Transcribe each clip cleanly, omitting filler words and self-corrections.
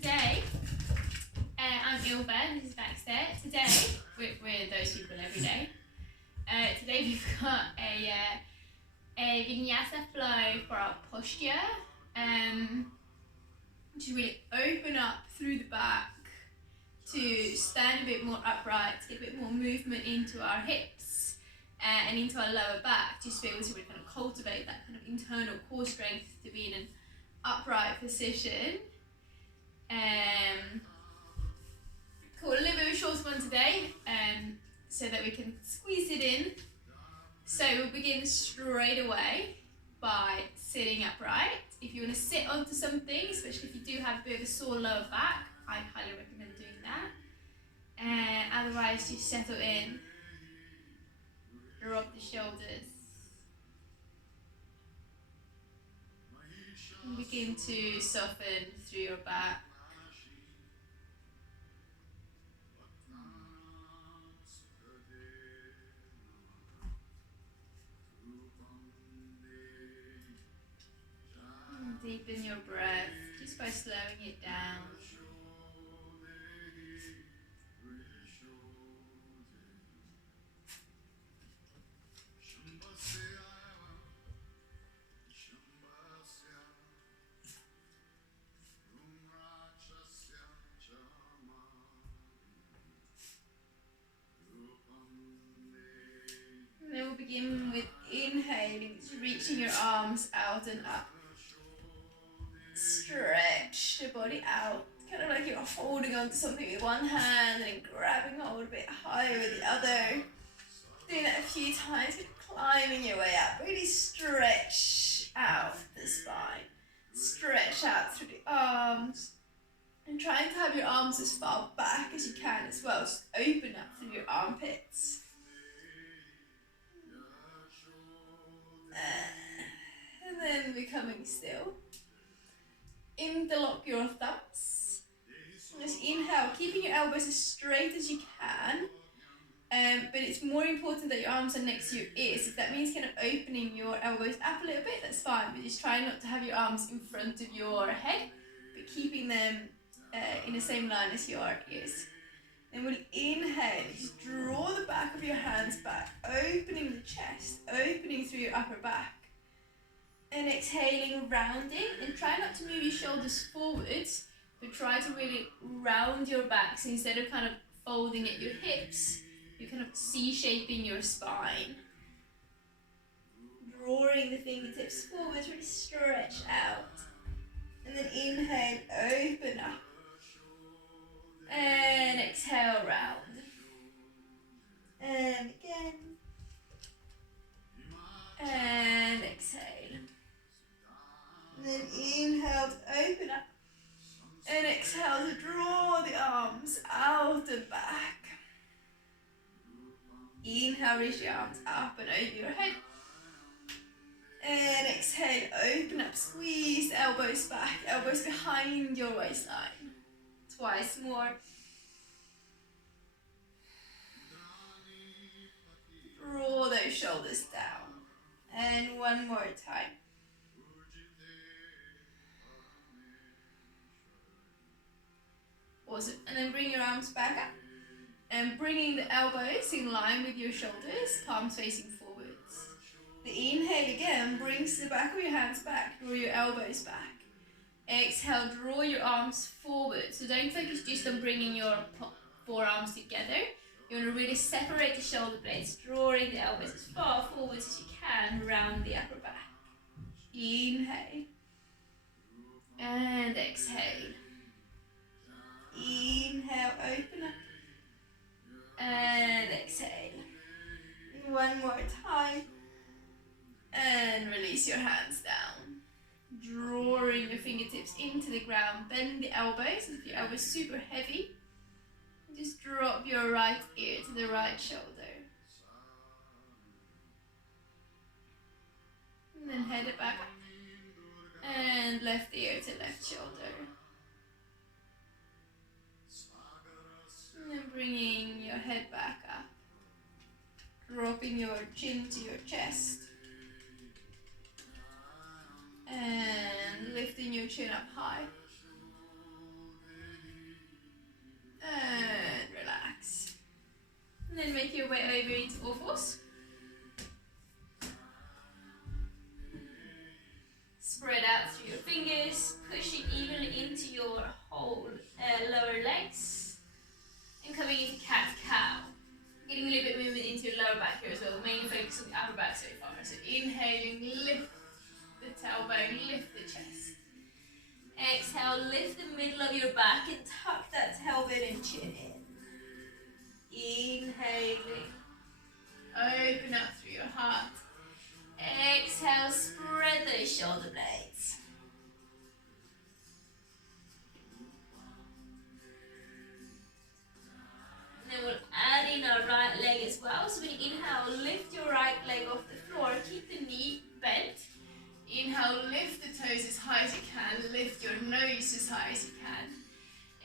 today, I'm Ilva, and this is Baxter. Today, we're those people every day. Today we've got a Vinyasa flow for our posture, to really open up through the back, to stand a bit more upright, to get a bit more movement into our hips and into our lower back, just to be able to really kind of cultivate that kind of internal core strength to be in an upright position. Cool, a little bit of a short one today, so that we can squeeze it in. So we'll begin straight away by sitting upright. If you want to sit onto something, especially if you do have a bit of a sore lower back, I highly recommend doing that. Otherwise, just settle in, drop the shoulders, and begin to soften through your back. Deepen your breath just by slowing it down. And then we'll begin with inhaling, reaching your arms out and up. Stretch the body out, kind of like you're holding on to something with one hand and then grabbing hold a bit higher with the other. Doing that a few times, climbing your way up. Really stretch out the spine. Stretch out through the arms. And trying to have your arms as far back as you can as well. Just open up through your armpits. And then becoming still. Interlock your thumbs. Just inhale, keeping your elbows as straight as you can. But it's more important that your arms are next to your ears. If that means kind of opening your elbows up a little bit, that's fine. But just try not to have your arms in front of your head, but keeping them in the same line as your ears. Then we'll inhale, just draw the back of your hands back, opening the chest, opening through your upper back. And exhaling, rounding, and try not to move your shoulders forwards, but try to really round your back. So instead of kind of folding at your hips, you're kind of C-shaping your spine. Drawing the fingertips forwards, really stretch out. And then inhale, open up. And exhale, round. And again. And exhale. And then inhale to open up. And exhale to draw the arms out and back. Inhale, reach your arms up and over your head. And exhale, open up, squeeze the elbows back, elbows behind your waistline. Twice more. Draw those shoulders down. And one more time. Awesome. And then bring your arms back up. And bringing the elbows in line with your shoulders, palms facing forwards. The inhale again brings the back of your hands back, draw your elbows back. Exhale, draw your arms forward. So don't focus just on bringing your forearms together. You want to really separate the shoulder blades, drawing the elbows as far forwards as you can around the upper back. Inhale. And exhale. Inhale, open up. And exhale. One more time. And release your hands down. Drawing your fingertips into the ground. Bend the elbows. If your elbows super heavy, just drop your right ear to the right shoulder. And then head it back up. And left ear to left shoulder. And then bringing your head back up. Dropping your chin to your chest. And lifting your chin up high. And relax. And then make your way over into all fours. Spread out through your fingers, pushing evenly into your whole lower legs. And coming into cat-cow. Getting a little bit of movement into your lower back here as well, mainly focus on the upper back so far. So inhaling, lift the tailbone, lift the chest. Exhale, lift the middle of your back and tuck that tailbone and chin in. Inhaling. Open up through your heart. Exhale, spread those shoulder blades. And then we'll add in our right leg as well. So when you inhale, lift your right leg off the floor. Keep the knee bent. Inhale, lift the toes as high as you can. Lift your nose as high as you can.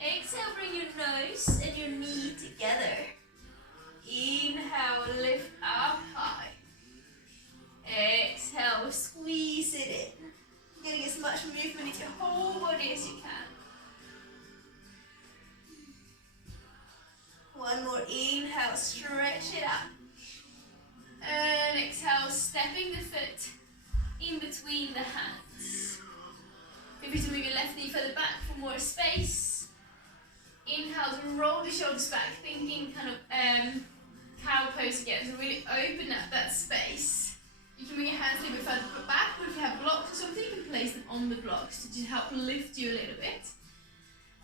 Exhale, bring your nose and your knee together. Inhale, lift up high. Exhale, squeeze it in. Getting as much movement into your whole body as you can. One more inhale, stretch it up. And exhale, stepping the foot in between the hands. Maybe to move your left knee further back for more space. Inhale to roll the shoulders back, thinking kind of cow pose again. So really open up that space. You can bring your hands a little bit further back, or if you have blocks or something, you can place them on the blocks to just help lift you a little bit.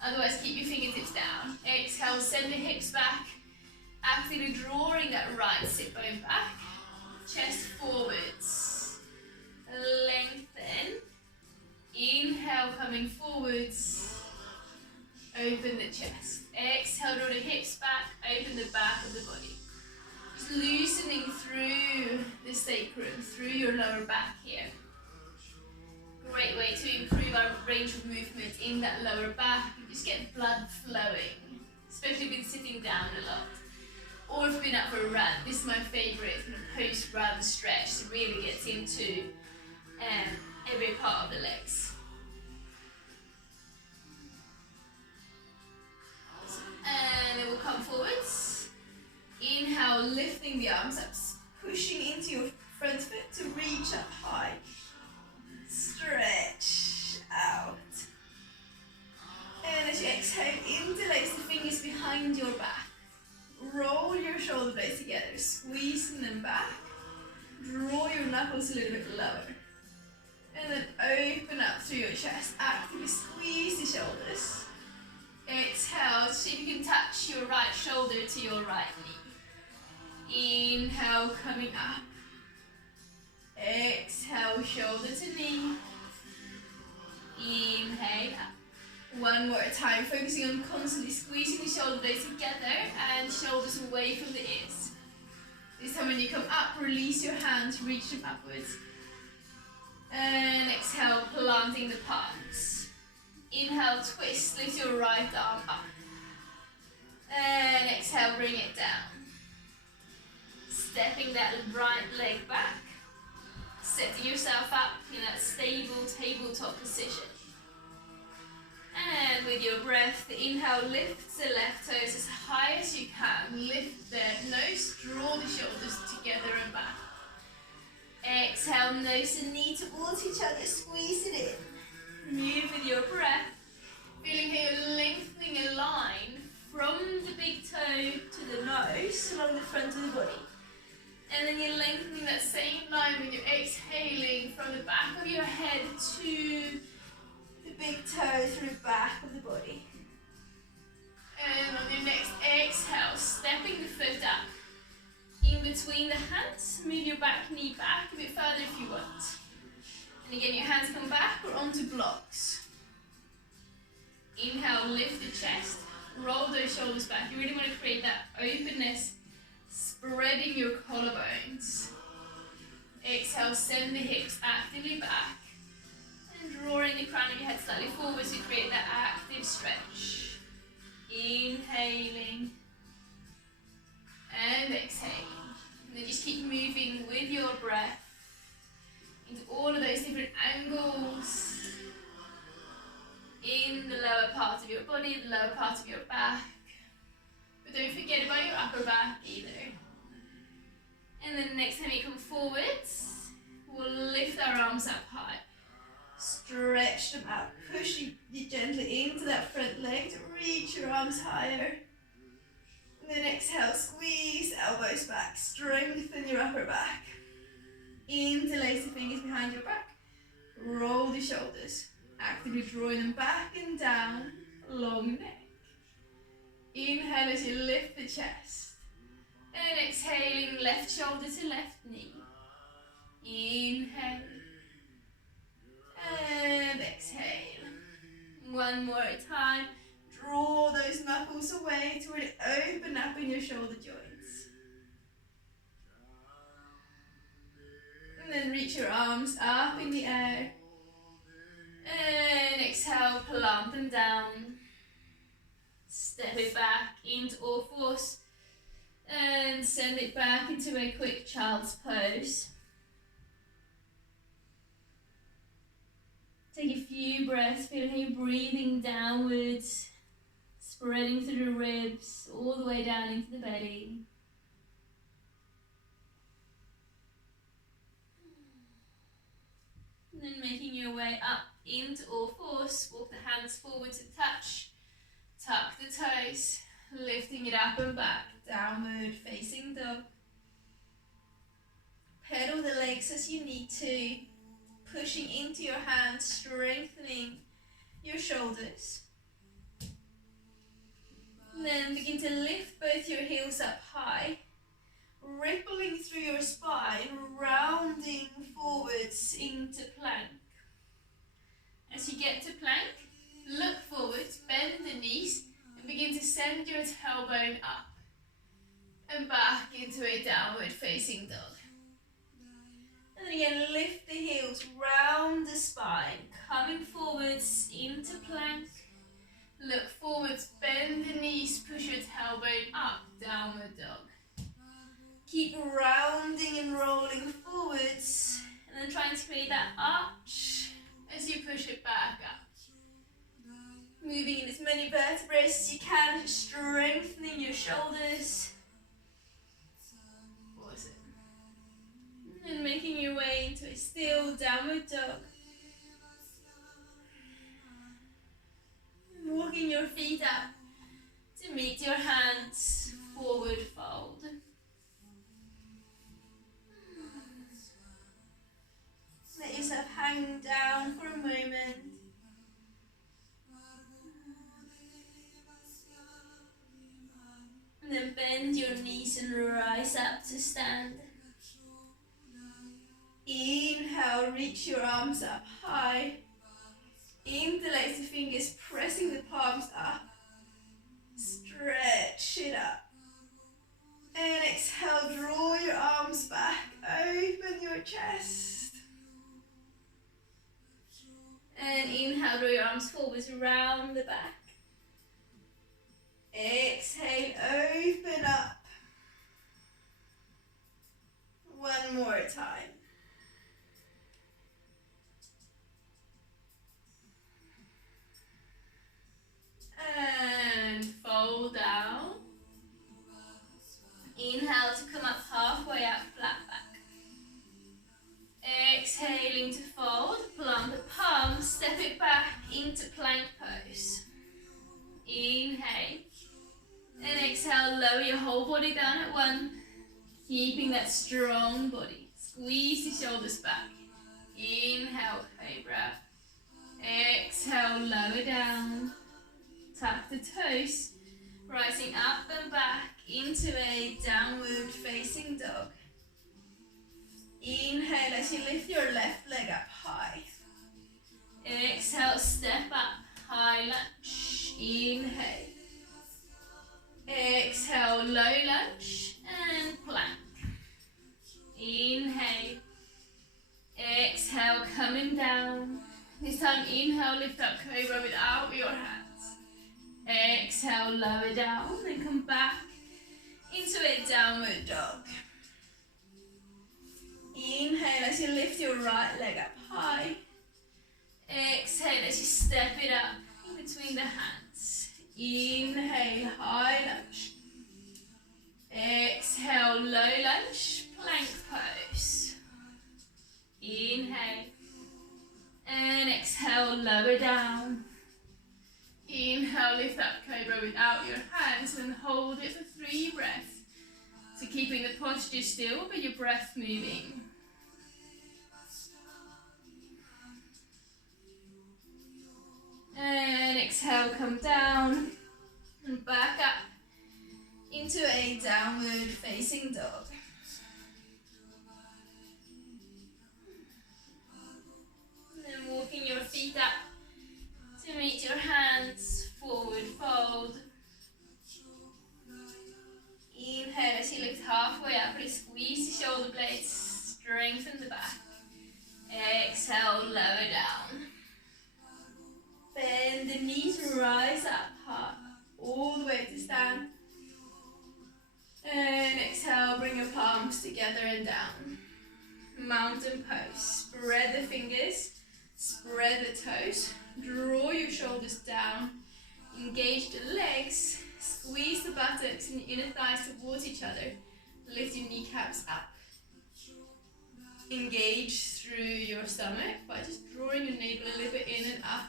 Otherwise, keep your fingertips down. Exhale, send the hips back. Actively drawing that right sit bone back. Chest forwards. Lengthen. Inhale, coming forwards. Open the chest. Exhale, draw the hips back. Open the back of the body. Just loosening through the sacrum, through your lower back here. Great way to improve our range of movement in that lower back. You just get blood flowing, especially if you've been sitting down a lot. Or if you've been up for a run. This is my favourite kind of post-run stretch. It really gets into every part of the legs. And then we'll come forwards. Inhale, lifting the arms up, pushing into your front foot to reach up high. Stretch out. And as you exhale, interlace the fingers behind your back. Roll your shoulder blades together, squeezing them back. Draw your knuckles a little bit lower. And then open up through your chest. Actively squeeze the shoulders. Exhale, see if you can touch your right shoulder to your right knee. Inhale, coming up. Exhale, shoulder to knee. Inhale up. One more time, focusing on constantly squeezing the shoulder blades together and shoulders away from the ears. This time when you come up, release your hands, reach them upwards. And exhale, planting the palms. Inhale, twist, lift your right arm up. And exhale, bring it down. Stepping that right leg back. Setting yourself up in that stable tabletop position. And with your breath, the inhale lifts the left toes as high as you can. Lift the nose, draw the shoulders together and back. Exhale, nose and knee towards each other, squeeze it in. Move with your breath. Feeling how you're lengthening a line from the big toe to the nose along the front of the body. And then you're lengthening that same line when you're exhaling from the back of your head to the big toe through the back of the body. And on your next exhale, stepping the foot up. In between the hands, move your back knee back a bit further if you want. And again, your hands come back or onto blocks. Inhale, lift the chest, roll those shoulders back. You really want to create that openness, spreading your collarbones. Exhale, send the hips actively back. And drawing the crown of your head slightly forward to create that active stretch. Inhaling. And exhaling. And then just keep moving with your breath into all of those different angles in the lower part of your body, the lower part of your back. But don't forget about your upper back either. And then next time you come forwards, we'll lift our arms up high. Stretch them out, push you gently into that front leg to reach your arms higher. And then exhale, squeeze elbows back, strengthen your upper back. Interlace the fingers behind your back, roll the shoulders, actively drawing them back and down, long neck. Inhale as you lift the chest. And exhaling, left shoulder to left knee. Inhale. And exhale. One more time. Draw those knuckles away to really open up in your shoulder joints. And then reach your arms up in the air. And exhale, plant them down. Step it back into all fours. And send it back into a quick child's pose. Take a few breaths, feel how you're breathing downwards, spreading through the ribs, all the way down into the belly. And then making your way up into all fours, walk the hands forward to touch, tuck the toes, lifting it up and back, downward facing dog. Pedal the legs as you need to, pushing into your hands, strengthening your shoulders. And then begin to lift both your heels up high, rippling through your spine, rounding forwards into plank. As you get to plank, look forwards, bend the knees, and begin to send your tailbone up and back into a downward facing dog. And then again, lift the heels, round the spine, coming forwards into plank. Look forwards, bend the knees, push your tailbone up, downward dog. Keep rounding and rolling forwards, and then trying to create that arch as you push it back up. Moving in as many vertebrates as you can, strengthening your shoulders. Awesome. And making your way into a still downward dog. Walking your feet up to meet your hands, forward fold. Let yourself hang down for a moment. And then bend your knees and rise up to stand. Inhale, reach your arms up high. Interlace the fingers, pressing the palms up. Stretch it up. And exhale, draw your arms back. Open your chest. And inhale, draw your arms forwards, round the back. Exhale, open up. One more time. And fold down. Inhale to come up halfway out, flat back. Exhaling to fold, plant the palms, step it back into plank pose. Inhale. And exhale, lower your whole body down at one, keeping that strong body. Squeeze the shoulders back. Inhale, cobra. Exhale, lower down. Tuck the toes, rising up and back into a downward facing dog. Inhale as you lift your left leg up high. Exhale, step up, high lunge. Inhale. Exhale, low lunge and plank. Inhale. Exhale, coming down. This time, inhale, lift up cobra without your hands. Exhale, lower down, then come back into a downward dog. Inhale as you lift your right leg up high. Exhale as you step it up in between the hands. Inhale, high lunge. Exhale, low lunge, plank pose. Inhale. And exhale, lower down. Inhale, lift up cobra without your hands and hold it for 3 breaths. So keeping the posture still, but your breath moving. And exhale, come down and back up into a downward facing dog. And then walking your feet up to meet your hands, forward fold. Inhale as you lift halfway up, really squeeze the shoulder blades, strengthen the back. Exhale, lower down. Bend the knees, rise up high, all the way to stand. And exhale, bring your palms together and down. Mountain pose. Spread the fingers, spread the toes, draw your shoulders down, engage the legs, squeeze the buttocks and your inner thighs towards each other. Lift your kneecaps up. Engage through your stomach by just drawing your navel a little bit in and up.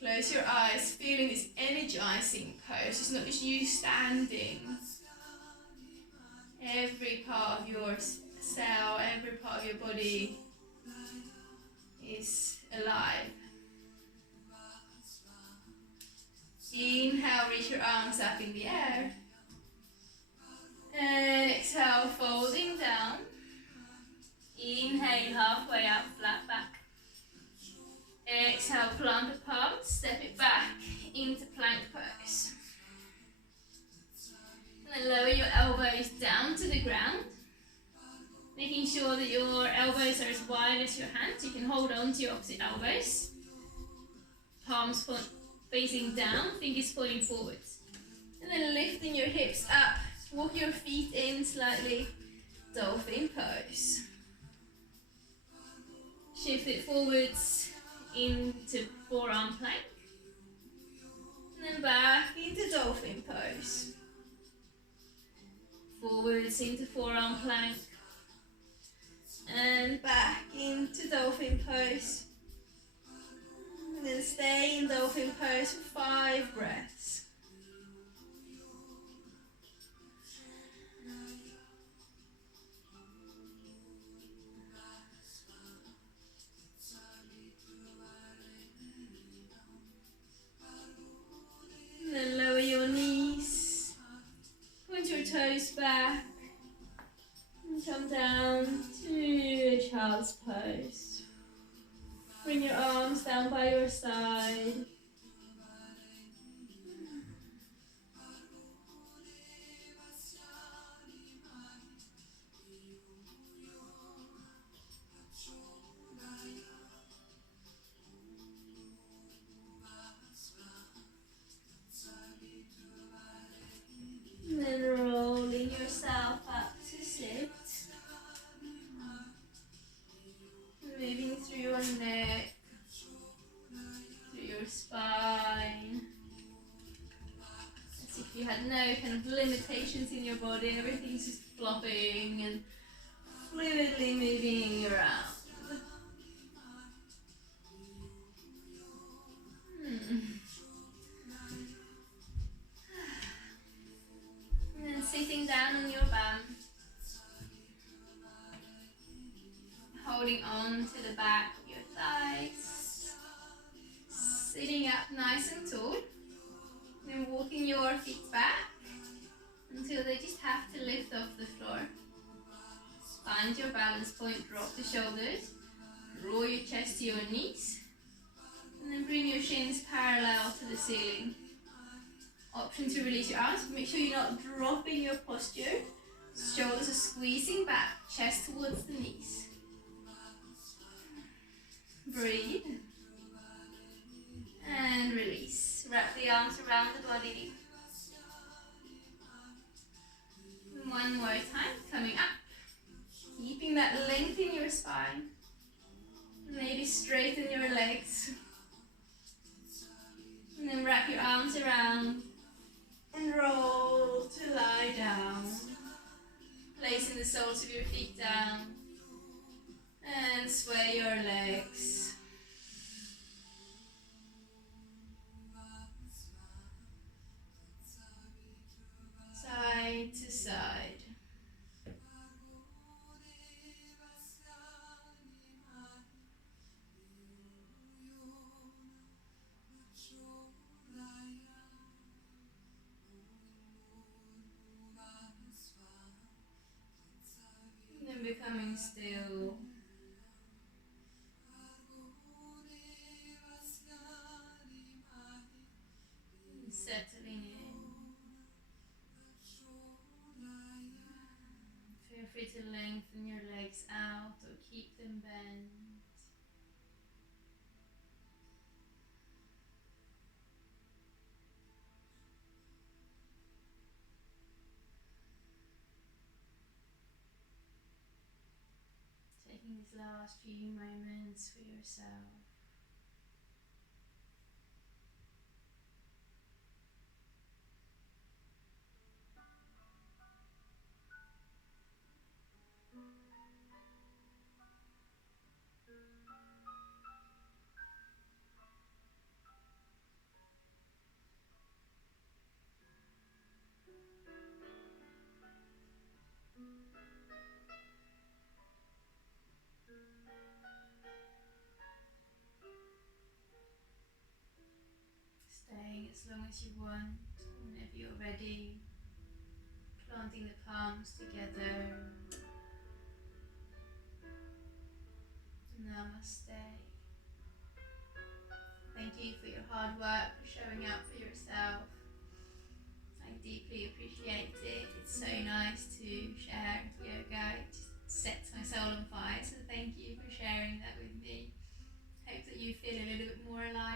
Close your eyes, feeling this energizing pose. It's not just you standing. Every part of your cell, every part of your body is alive. Inhale, reach your arms up in the air. And exhale, folding down. Inhale, halfway up, flat back. Exhale, plant the palms, step it back into plank pose. And then lower your elbows down to the ground. Making sure that your elbows are as wide as your hands. You can hold on to your opposite elbows. Palms facing down, fingers pointing forwards. And then lifting your hips up. Walk your feet in slightly. Dolphin pose. Shift it forwards into forearm plank. And then back into dolphin pose. Forwards into forearm plank. And back into dolphin pose. And then stay in dolphin pose for 5 breaths. And then lower your knees. Point your toes back. And come down to a child's pose. Bring your arms down by your side. And then rolling yourself up to sit. Moving through your neck, through your spine. As if you had no kind of limitations in your body, everything's just flopping and fluidly moving around. And then sitting down on your bum. Holding on to the back of your thighs. Sitting up nice and tall. Then walking your feet back until they just have to lift off the floor. Find your balance point, drop the shoulders. Draw your chest to your knees. And then bring your shins parallel to the ceiling. Option to release your arms. Make sure you're not dropping your posture. Shoulders are squeezing back, chest towards the knees. Breathe. And release. Wrap the arms around the body. And one more time, coming up. Keeping that length in your spine. Maybe straighten your legs. And then wrap your arms around and roll to soles of your feet down and sway your legs. Side to side. And then becoming still. And settling in. Feel free to lengthen your legs out or keep them bent. Taking these last few moments for yourself. Staying as long as you want. Whenever you're ready, planting the palms together. Namaste. Thank you for your hard work, for showing up for yourself. I deeply appreciate it. It's so nice to share yoga. It just sets my soul on fire. So thank you for sharing that with me. Hope that you feel a little bit more alive